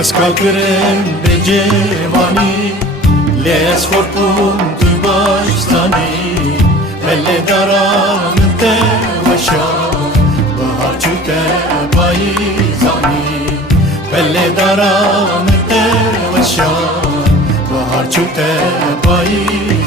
Eskalkırım becevani Les forpum tu baştani Elle daran te vaşa Bahar çüte bayizani Elle daran te vaşa Bahar çüte bayizani